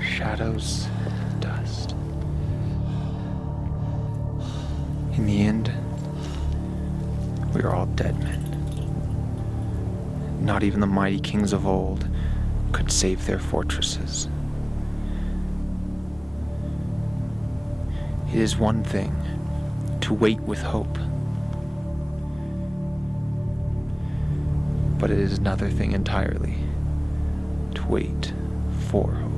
Shadows, dust. In the end, we are all dead men. Not even the mighty kings of old could save their fortresses. It is one thing to wait with hope, but it is another thing entirely to wait for hope.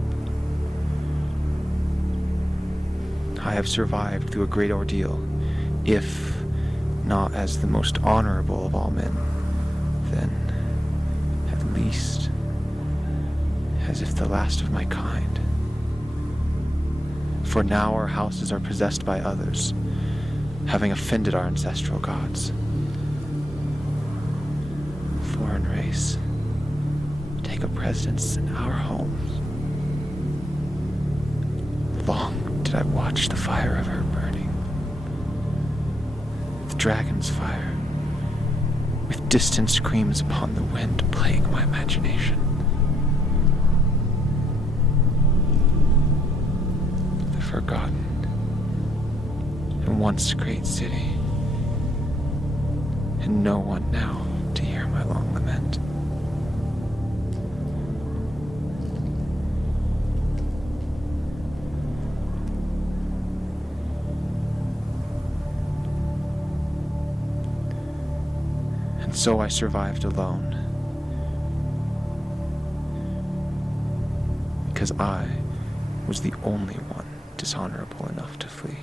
I have survived through a great ordeal, if not as the most honorable of all men, then at least as if the last of my kind. For now our houses are possessed by others, having offended our ancestral gods. Foreign race, take a precedence in our homes. Long did I watch the fire of her burning. The dragon's fire, with distant screams upon the wind, plague my imagination. The forgotten and once great city, and no one now to hear my long lament. So I survived alone, because I was the only one dishonorable enough to flee.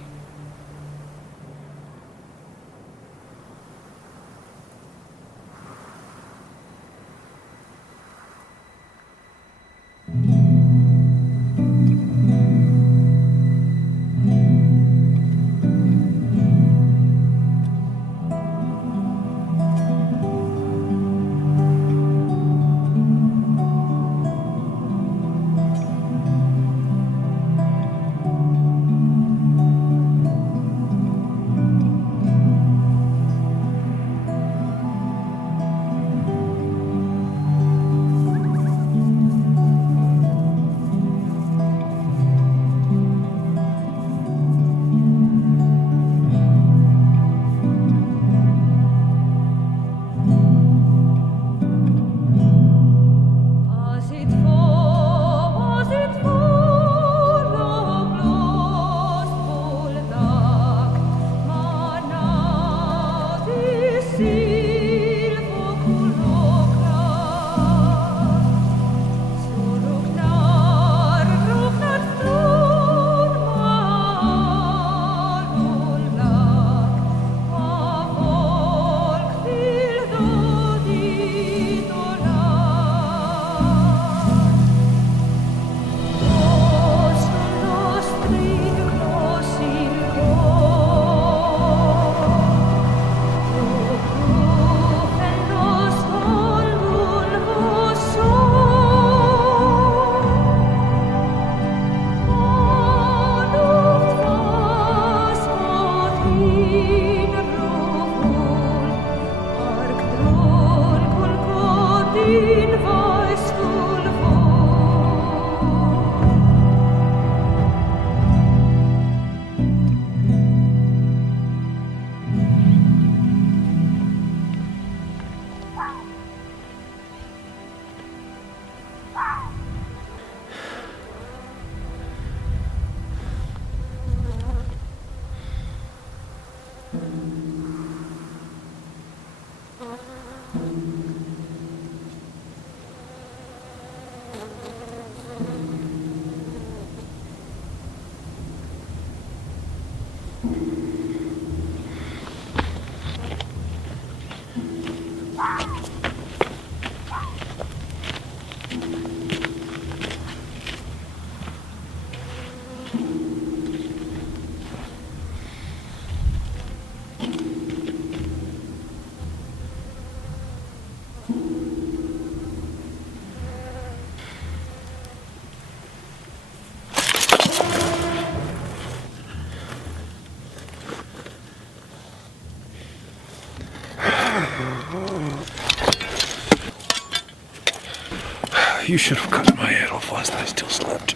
You should have cut my head off whilst I still slept.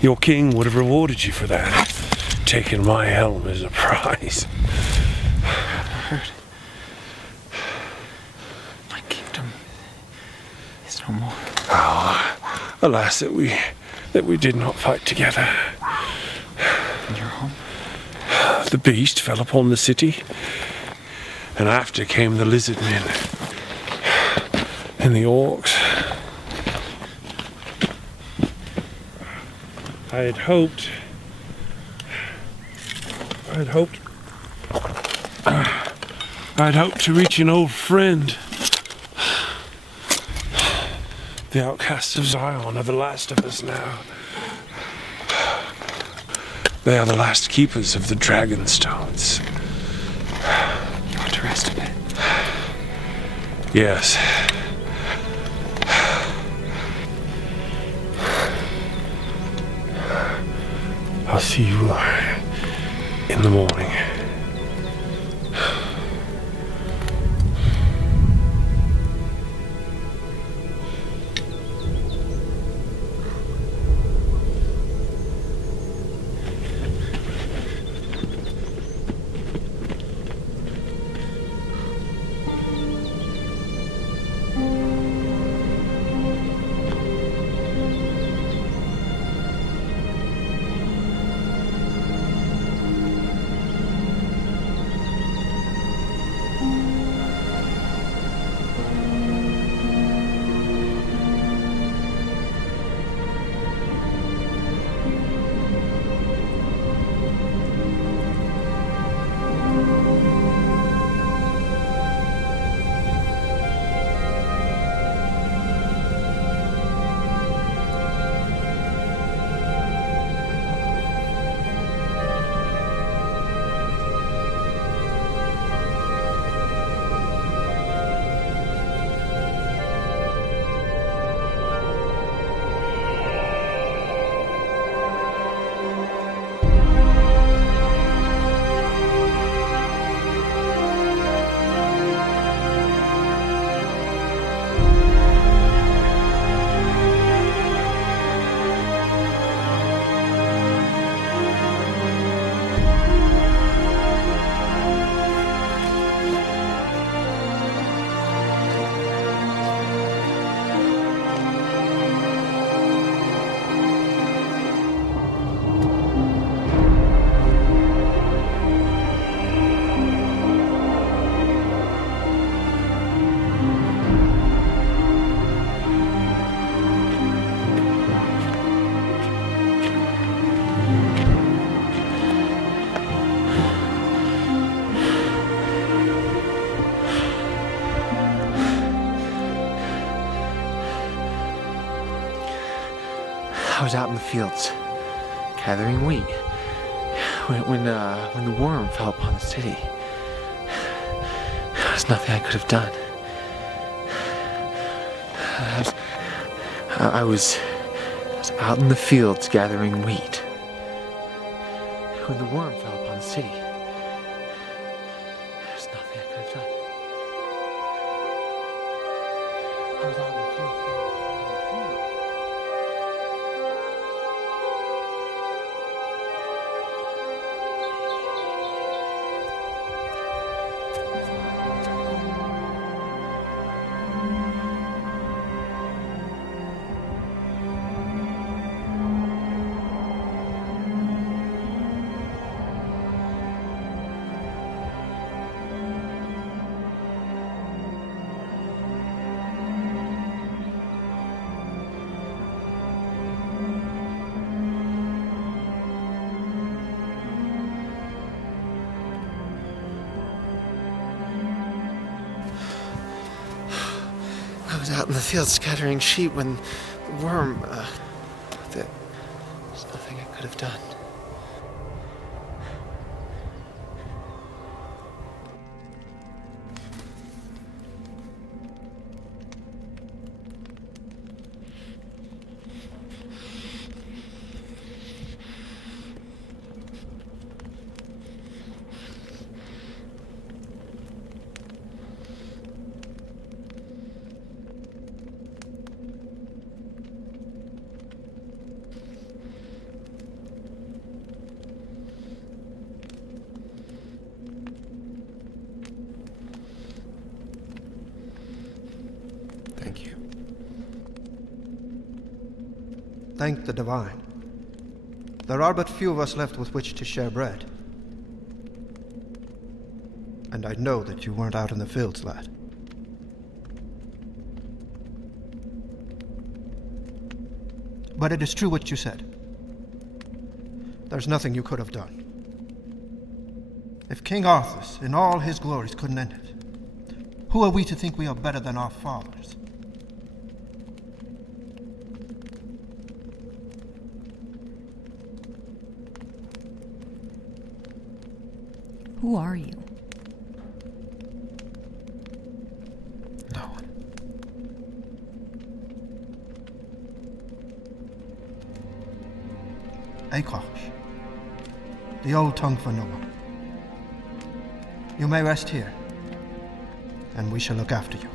Your king would have rewarded you for that, taking my helm as a prize. I've heard. My kingdom is no more. Oh, alas that we did not fight together. In your home? The beast fell upon the city, and after came the lizard men and the orcs. I had hoped to reach an old friend. The outcasts of Zion are the last of us now. They are the last keepers of the dragon stones. You want to rest a bit? Yes. I'll see you in the morning. I was out in the fields, gathering wheat, when the worm fell upon the city. There was nothing I could have done. I was out in the fields gathering wheat, when the worm fell upon the city. There was nothing I could have done. I was out in the fields gathering wheat. I was out in the field scattering sheep when the worm, there's nothing I could have done. thank the divine. There are but few of us left with which to share bread. And I know that you weren't out in the fields, lad. But it is true what you said. There's nothing you could have done. If King Arthur's, in all his glories, couldn't end it, who are we to think we are better than our fathers? Who are you? No one. Akosh, the old tongue for no one. You may rest here, and we shall look after you.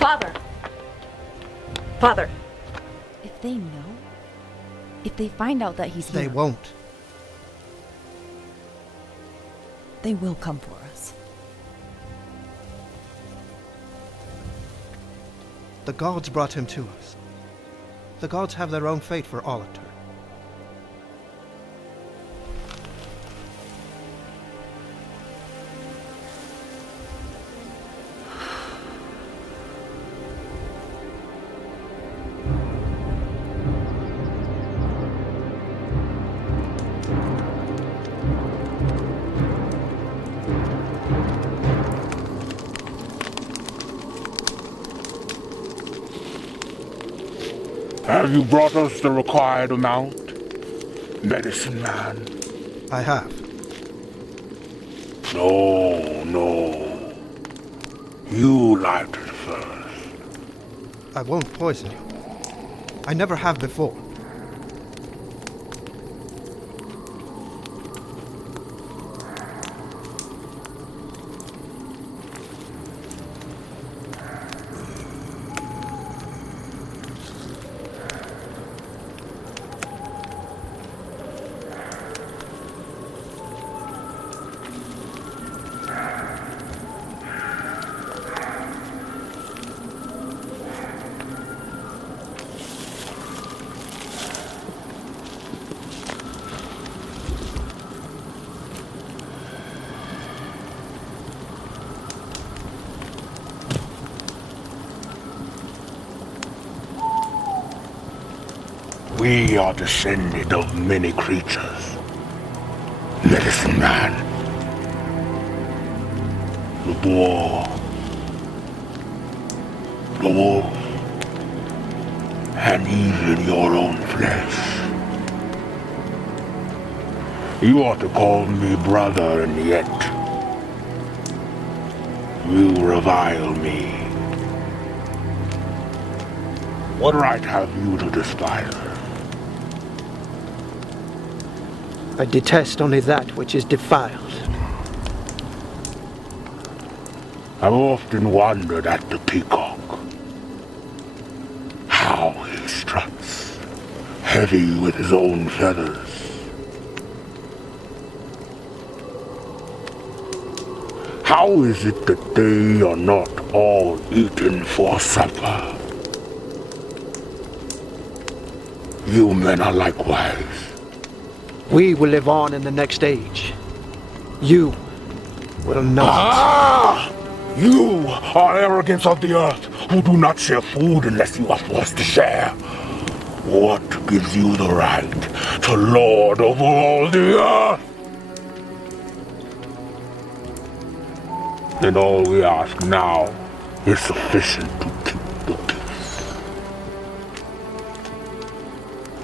Father! Father! If they know, if they find out that he's here, They won't. they will come for us. The gods brought him to us. The gods have their own fate for all eternity. Have you brought us the required amount, medicine man? I have. No. You lighted first. I won't poison you. I never have before. We are descended of many creatures. Medicine man. The boar. The wolf. And even your own flesh. You ought to call me brother, and yet you revile me. What right have you to despise her? I detest only that which is defiled. I've often wondered at the peacock. How he struts, heavy with his own feathers. How is it that they are not all eaten for supper? You men are likewise. We will live on in the next age. You will not. Ah! You are arrogants of the earth who do not share food unless you are forced to share. What gives you the right to lord over all the earth? And all we ask now is sufficient to keep the peace.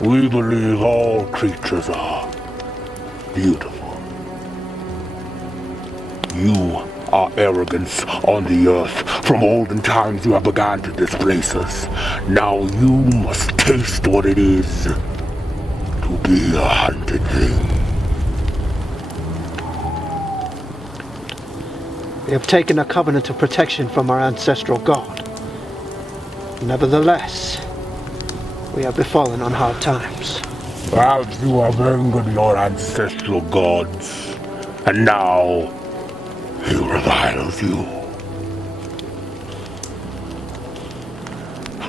We believe all creatures are beautiful. You are arrogance on the earth. From olden times you have begun to displace us. Now you must taste what it is to be a hunted thing. We have taken a covenant of protection from our ancestral god. Nevertheless, we have befallen on hard times. Perhaps you have angered your ancestral gods, and now he reviles you.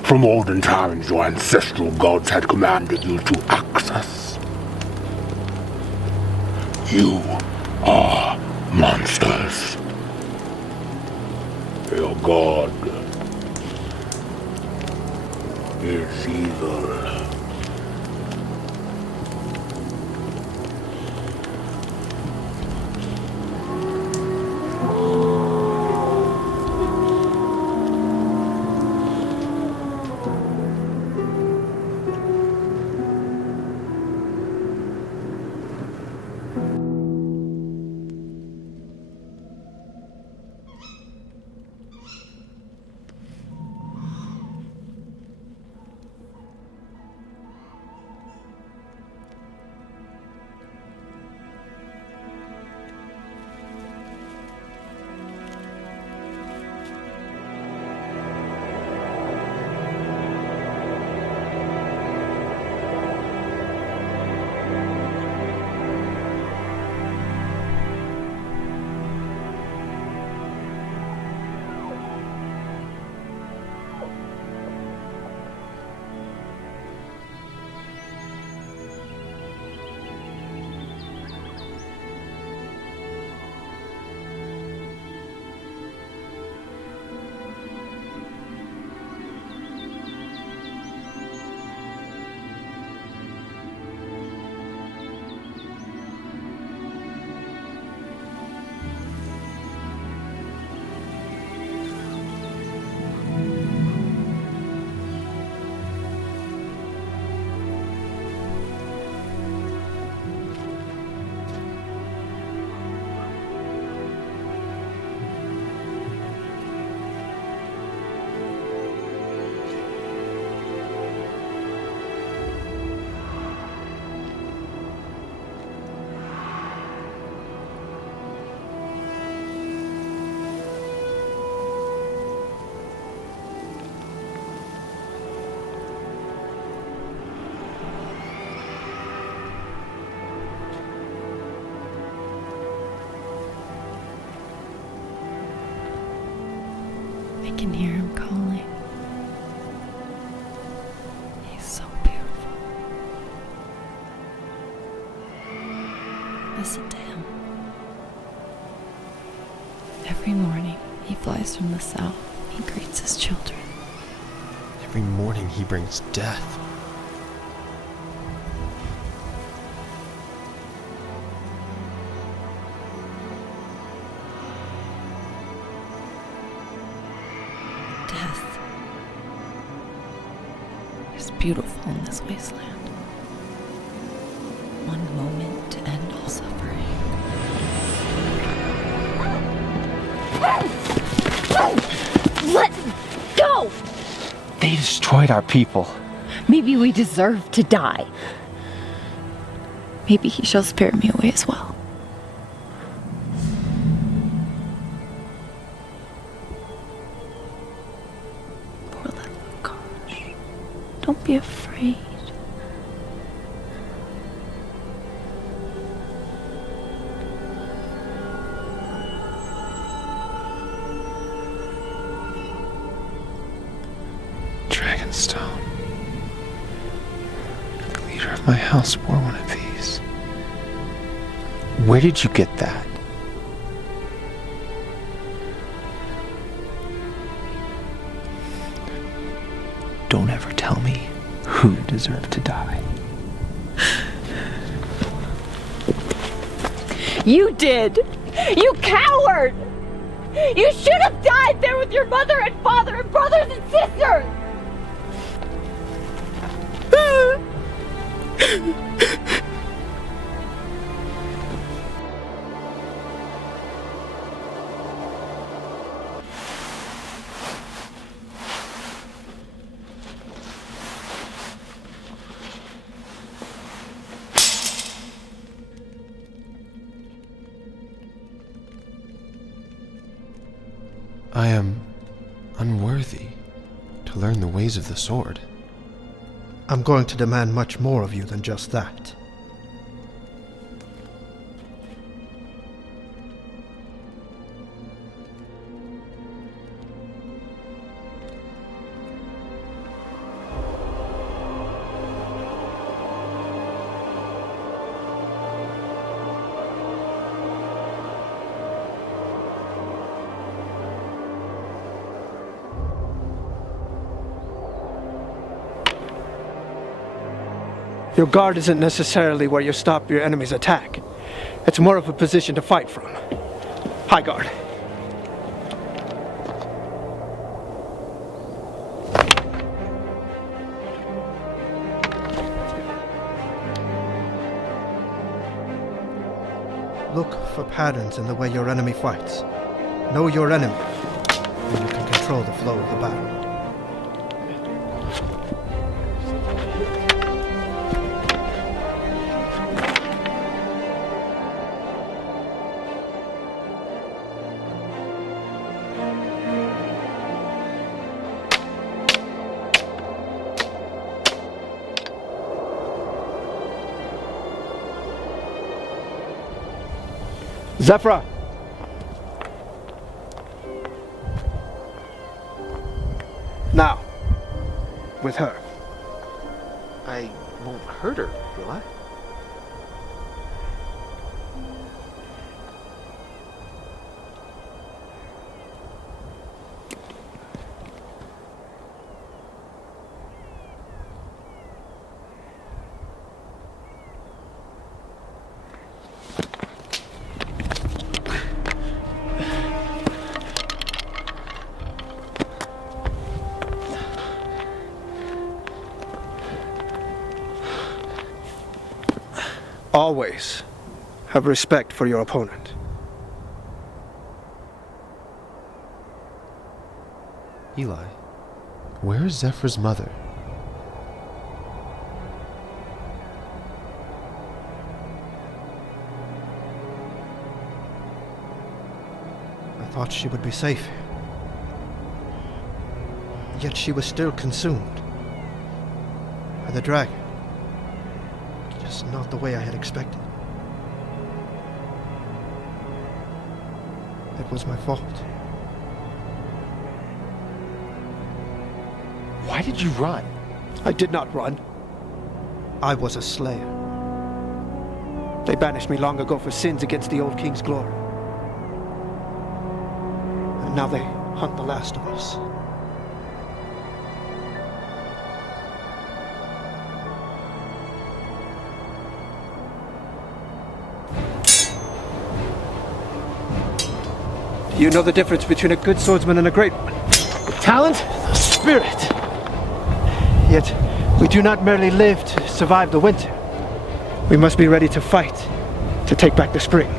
From olden times, your ancestral gods had commanded you to access. You are monsters. Your god is evil. I can hear him calling. He's so beautiful. Listen to him. Every morning, he flies from the south. He greets his children. Every morning he brings death. Death is beautiful in this wasteland. One moment to end all suffering. Let go! They destroyed our people. Maybe we deserve to die. Maybe he shall spare me away as well. Poor little Akosh. Don't be afraid. Dragonstone. The leader of my house wore one of these. Where did you get that? Don't ever tell me who deserved to die. You did! You coward! You should have died there with your mother and father and brothers and sisters! I am unworthy to learn the ways of the sword. I'm going to demand much more of you than just that. Your guard isn't necessarily where you stop your enemy's attack. It's more of a position to fight from. High guard. Look for patterns in the way your enemy fights. Know your enemy, and you can control the flow of the battle. Zephyra! Now, with her. I won't hurt her, will I? Always have respect for your opponent. Eli, where is Zephyr's mother? I thought she would be safe. Yet she was still consumed by the dragon. Just not the way I had expected. It was my fault. Why did you run? I did not run. I was a slayer. They banished me long ago for sins against the old king's glory. And now they hunt the last of us. You know the difference between a good swordsman and a great one. The talent, the spirit. Yet, we do not merely live to survive the winter. We must be ready to fight, to take back the spring.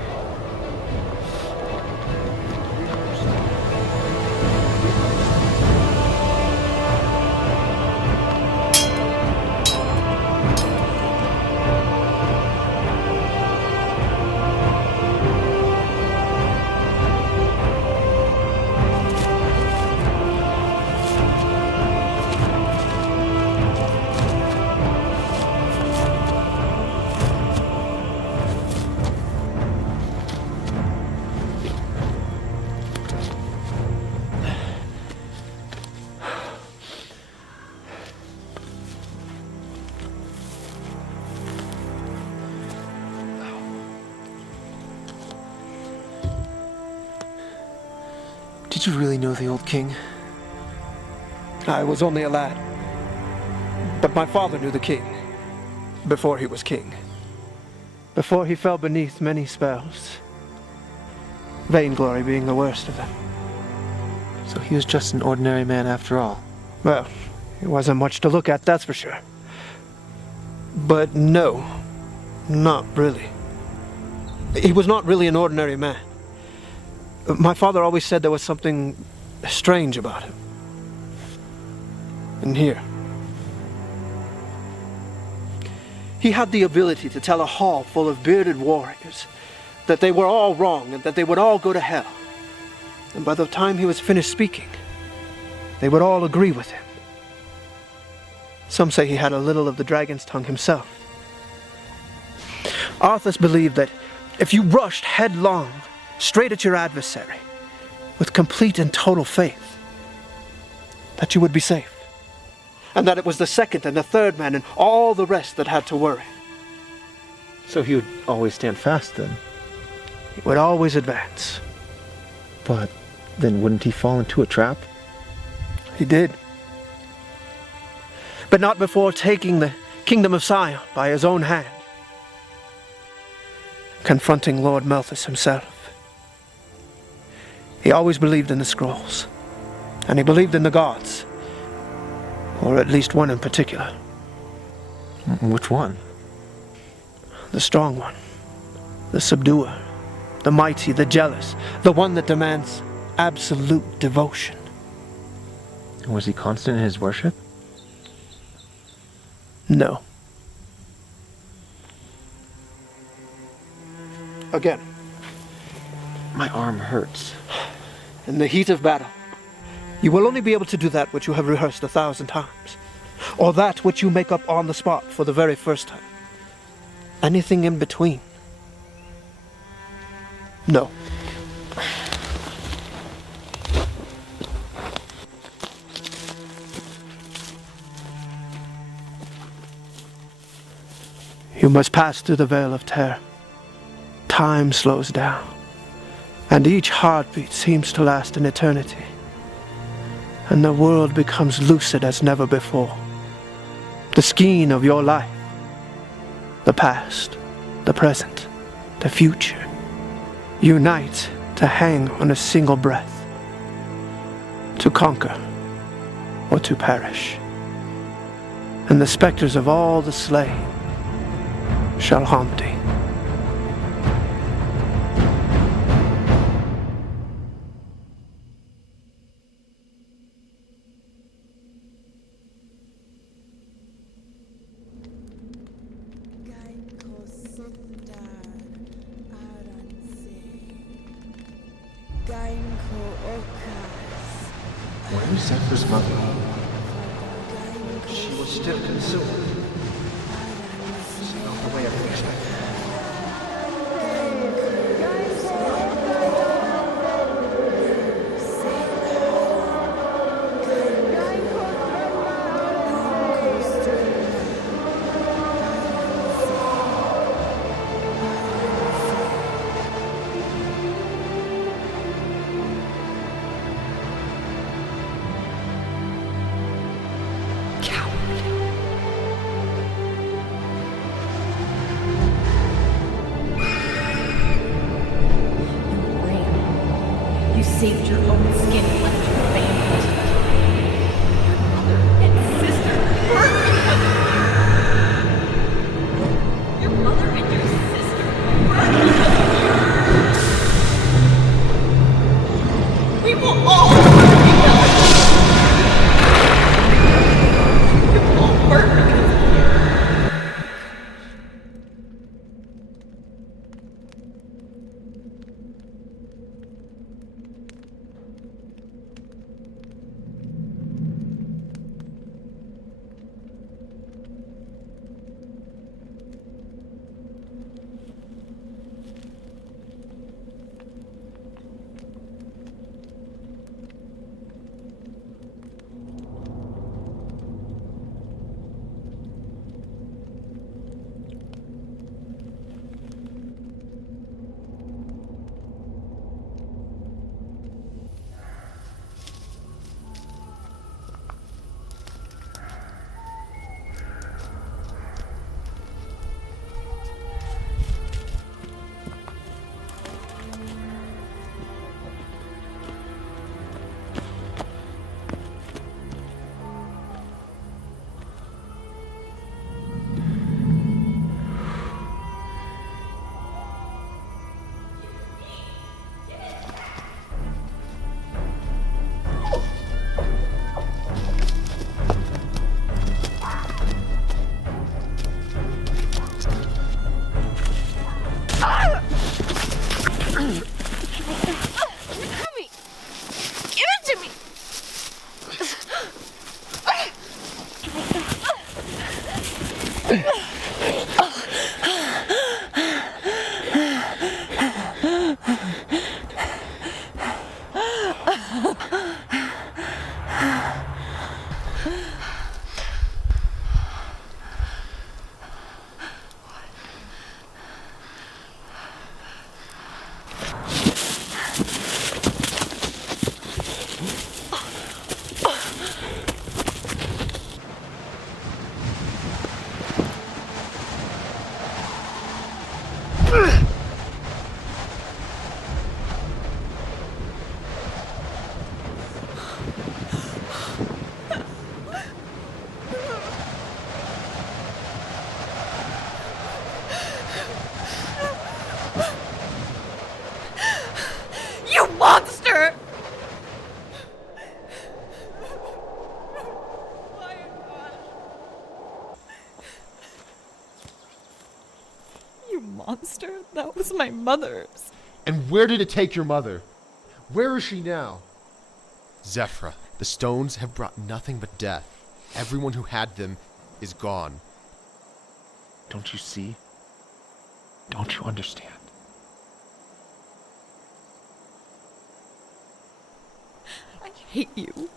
Did you really know the old king? I was only a lad. But my father knew the king. Before he was king. Before he fell beneath many spells. Vainglory being the worst of them. So he was just an ordinary man after all. Well, he wasn't much to look at, that's for sure. But no, not really. He was not really an ordinary man. My father always said there was something strange about him. And here. He had the ability to tell a hall full of bearded warriors that they were all wrong and that they would all go to hell. And by the time he was finished speaking, they would all agree with him. Some say he had a little of the dragon's tongue himself. Arthas believed that if you rushed headlong, straight at your adversary, with complete and total faith, that you would be safe. And that it was the second and the third man and all the rest that had to worry. So he would always stand fast then? He would always advance. But then wouldn't he fall into a trap? He did. But not before taking the kingdom of Sion by his own hand, confronting Lord Malthus himself. He always believed in the scrolls, and he believed in the gods, or at least one in particular. Which one? The strong one, the subduer, the mighty, the jealous, the one that demands absolute devotion. Was he constant in his worship? No. Again. My arm hurts. In the heat of battle, you will only be able to do that which you have rehearsed 1,000 times, or that which you make up on the spot for the very first time. Anything in between? No. You must pass through the Veil of Terror. Time slows down, and each heartbeat seems to last an eternity. And the world becomes lucid as never before. The skein of your life, the past, the present, the future, unite to hang on a single breath, to conquer or to perish. And the specters of all the slain shall haunt thee. Where is Zephyr's mother? She was still consumed. It's not the way I expected. Saved your own skin and left your family to your mother and sister burned because of you. Your mother and your sister burned because of you. We will all burn because of you. We will all burn because of you. monster! Why, Akosh? You monster? That was my mother's. And where did it take your mother? Where is she now? Zephyra, the stones have brought nothing but death. Everyone who had them is gone. Don't you see? Don't you understand? I hate you.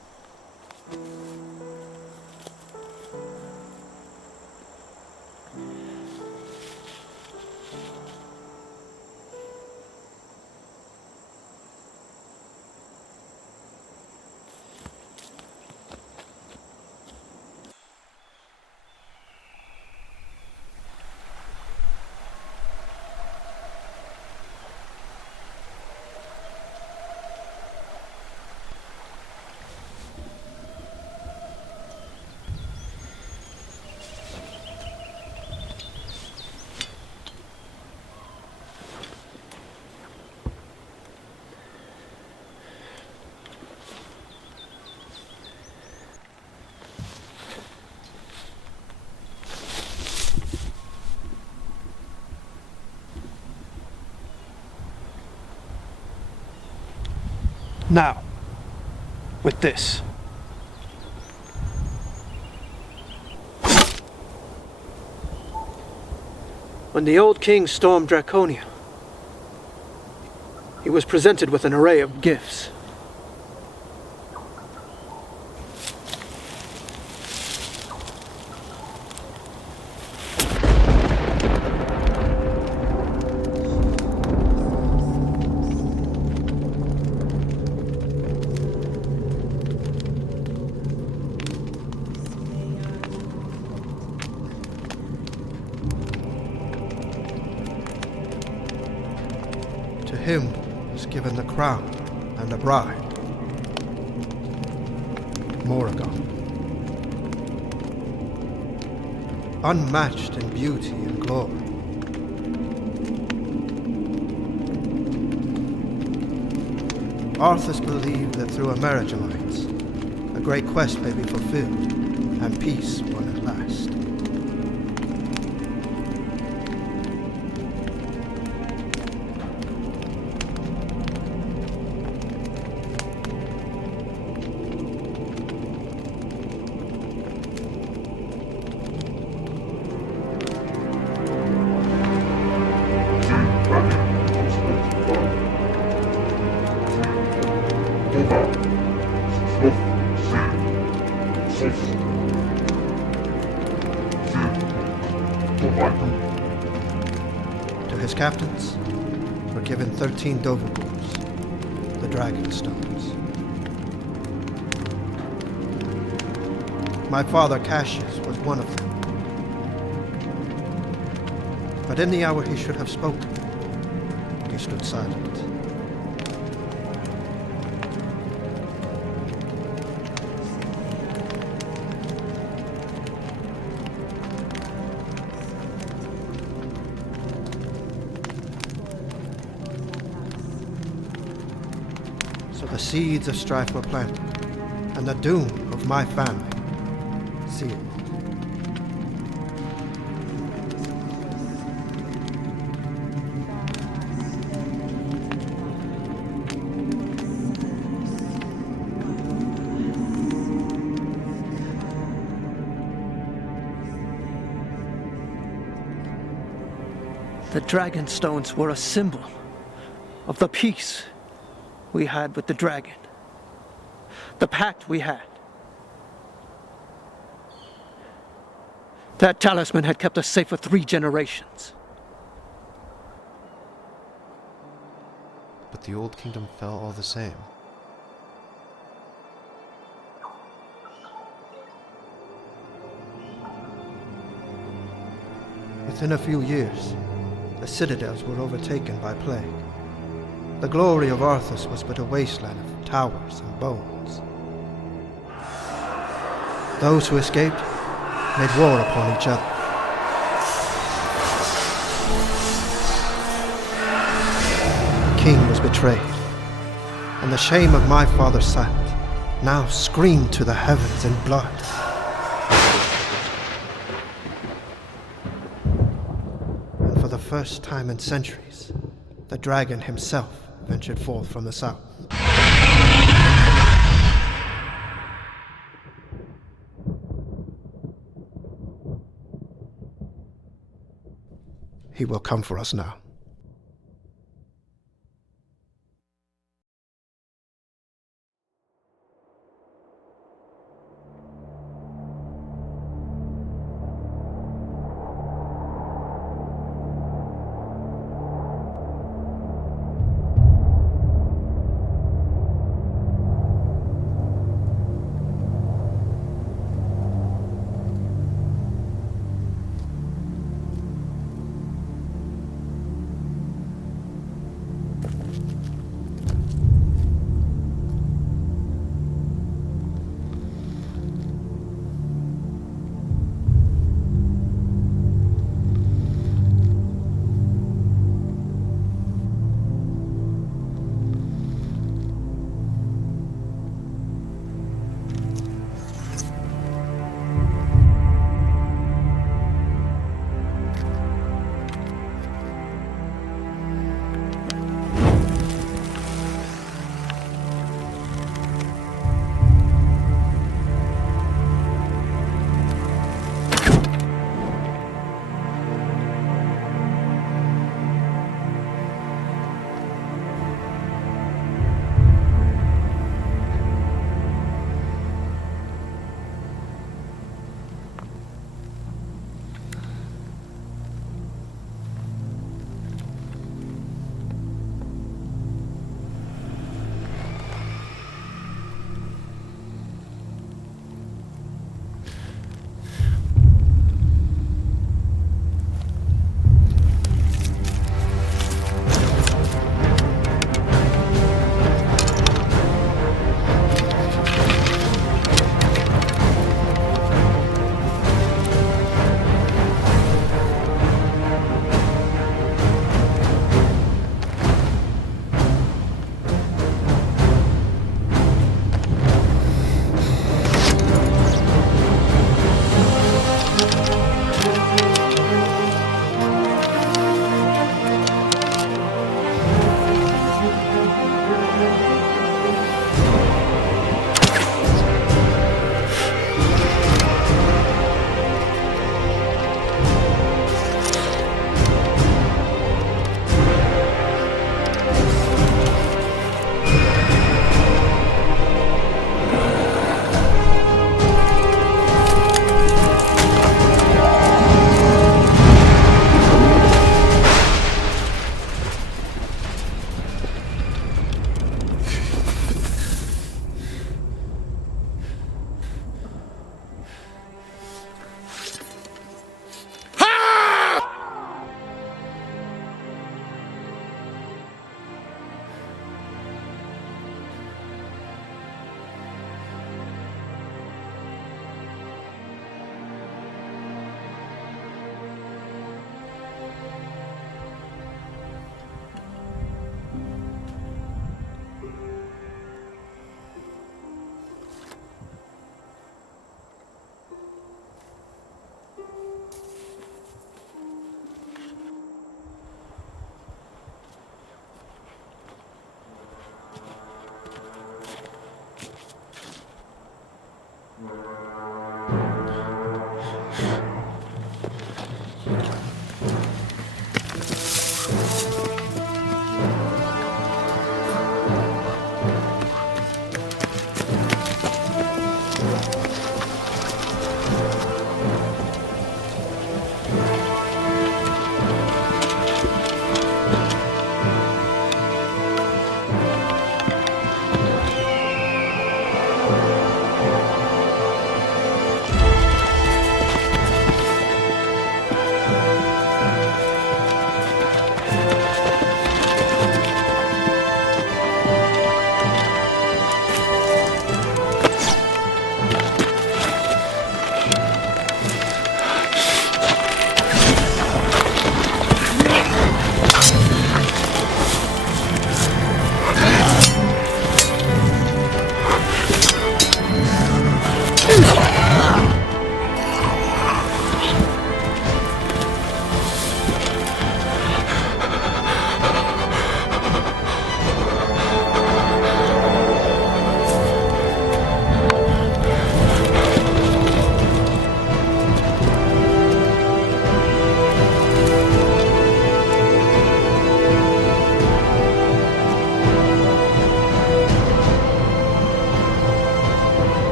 Now, with this. When the old king stormed Draconia, he was presented with an array of gifts. To him was given the crown and a bride, Morrigan. Unmatched in beauty and glory. Arthas believed that through a marriage alliance, a great quest may be fulfilled and peace won at last. To his captains were given 13 Dovahkirs, the Dragon Stones. My father Cassius was one of them. But in the hour he should have spoken, he stood silent. So the seeds of strife were planted, and the doom of my family sealed. The Dragon Stones were a symbol of the peace we had with the dragon, the pact we had. That talisman had kept us safe for 3 generations. But the old kingdom fell all the same. Within a few years, the citadels were overtaken by plague. The glory of Arthas was but a wasteland of towers and bones. Those who escaped made war upon each other. The king was betrayed, and the shame of my father's sight now screamed to the heavens in blood. And for the first time in centuries, the dragon himself ventured forth from the south. He will come for us now.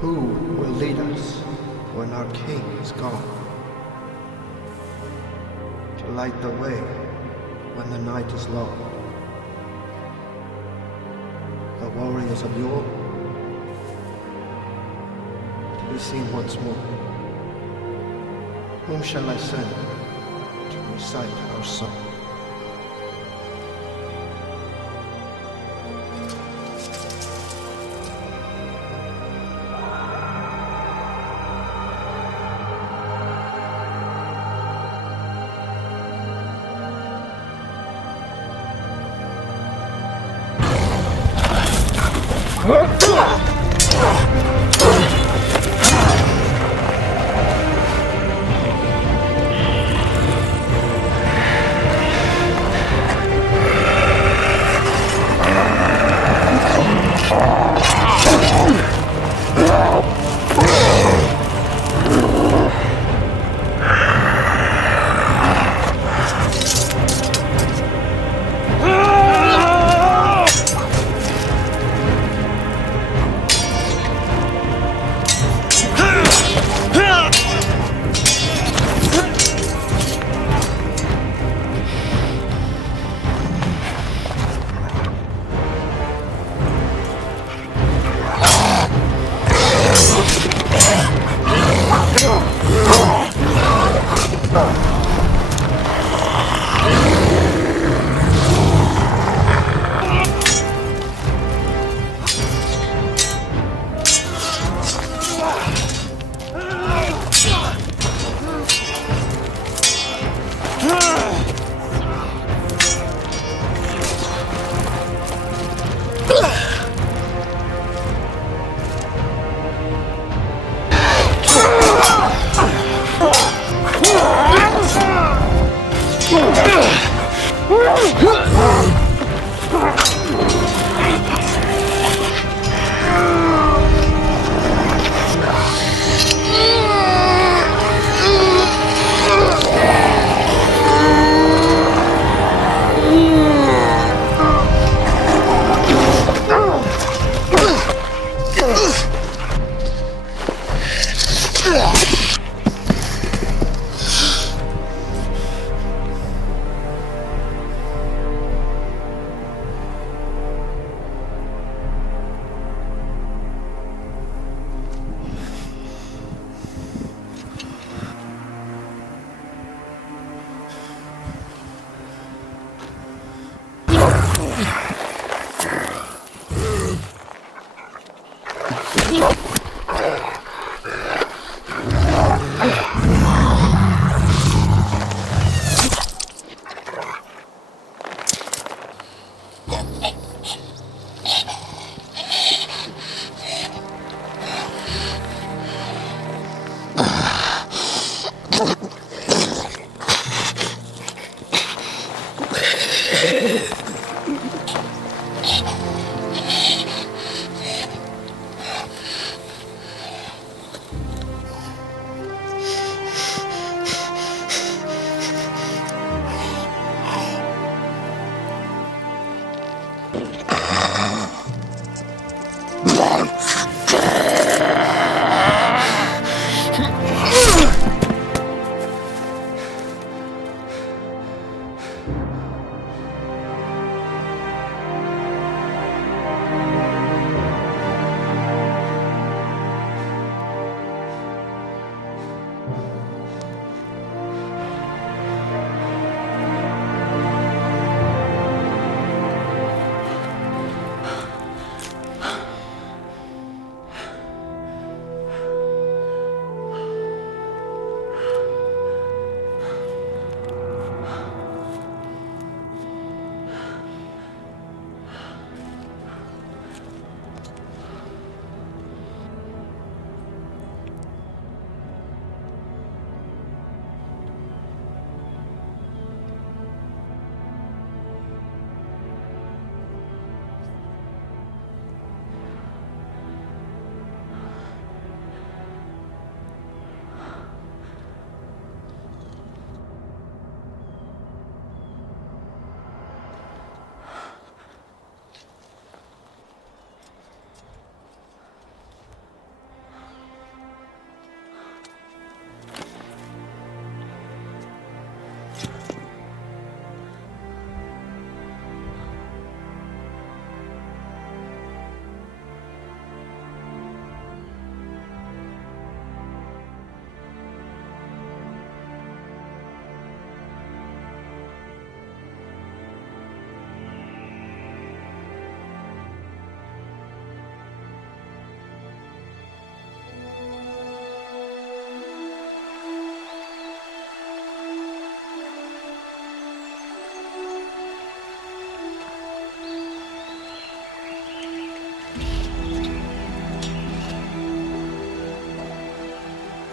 Who will lead us when our king is gone? To light the way when the night is long. The warriors of yore to be seen once more. Whom shall I send to recite our song?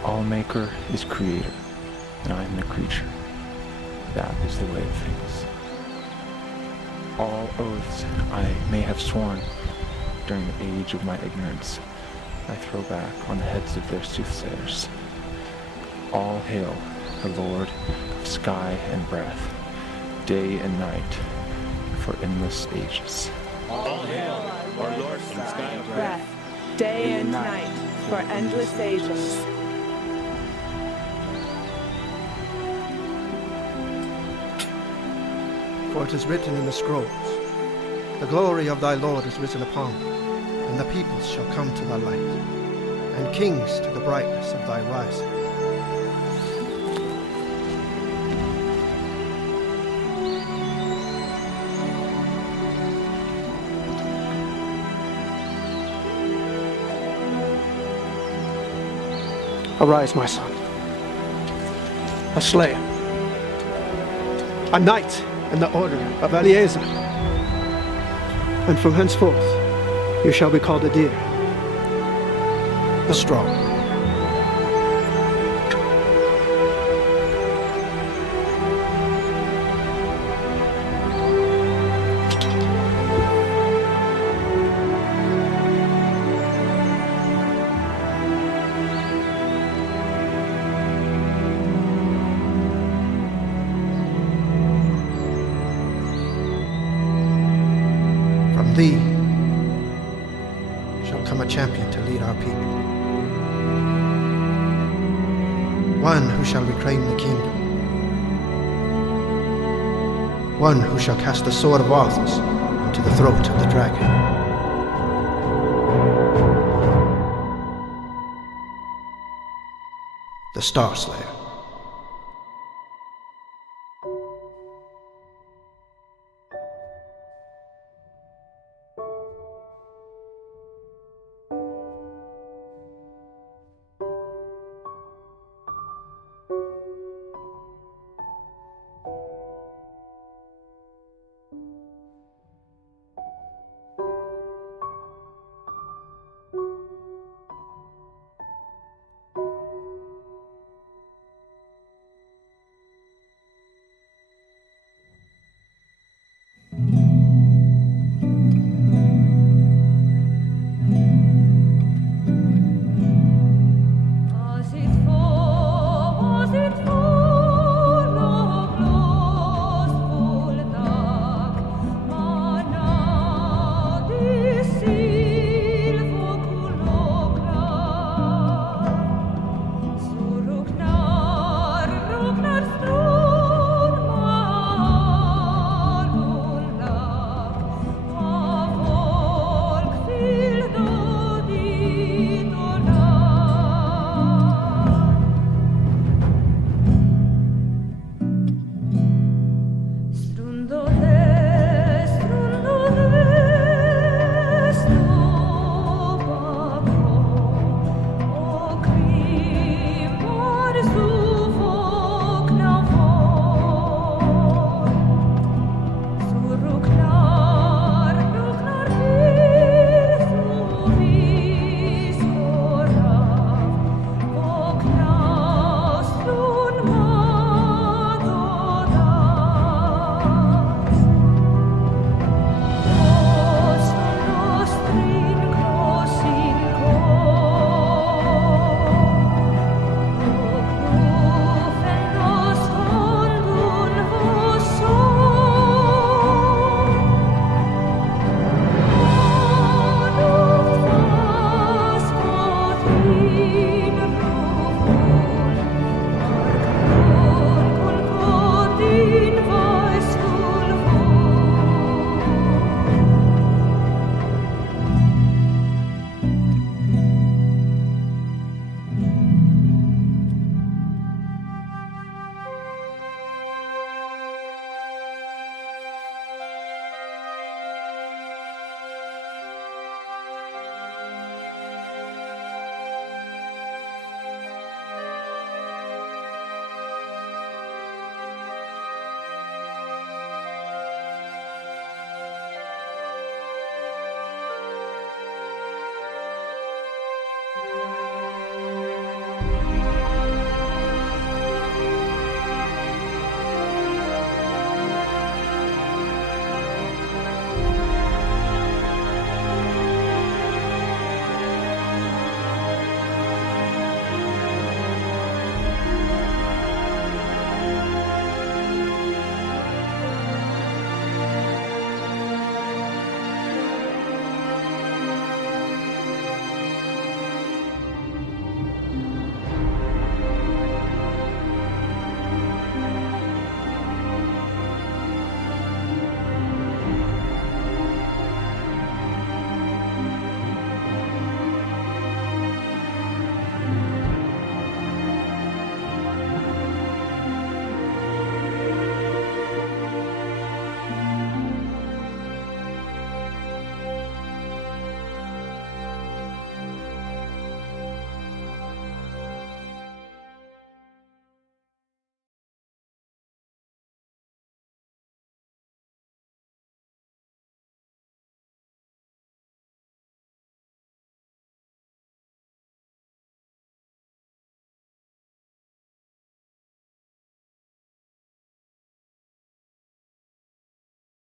All maker is creator, and I am the creature. That is the way of things. All oaths I may have sworn during the age of my ignorance, I throw back on the heads of their soothsayers. All hail the Lord of sky and breath, day and night, for endless ages. All hail our Lord from sky and breath, day and night, for endless ages. For it is written in the scrolls, the glory of thy Lord is risen upon thee, and the peoples shall come to thy light, and kings to the brightness of thy rising. Arise, my son, a slayer, a knight in the order of Eleazar, and from henceforth you shall be called a deer, the strong. From thee shall come a champion to lead our people. One who shall reclaim the kingdom. One who shall cast the sword of Arthur's into the throat of the dragon. The Star Slayer.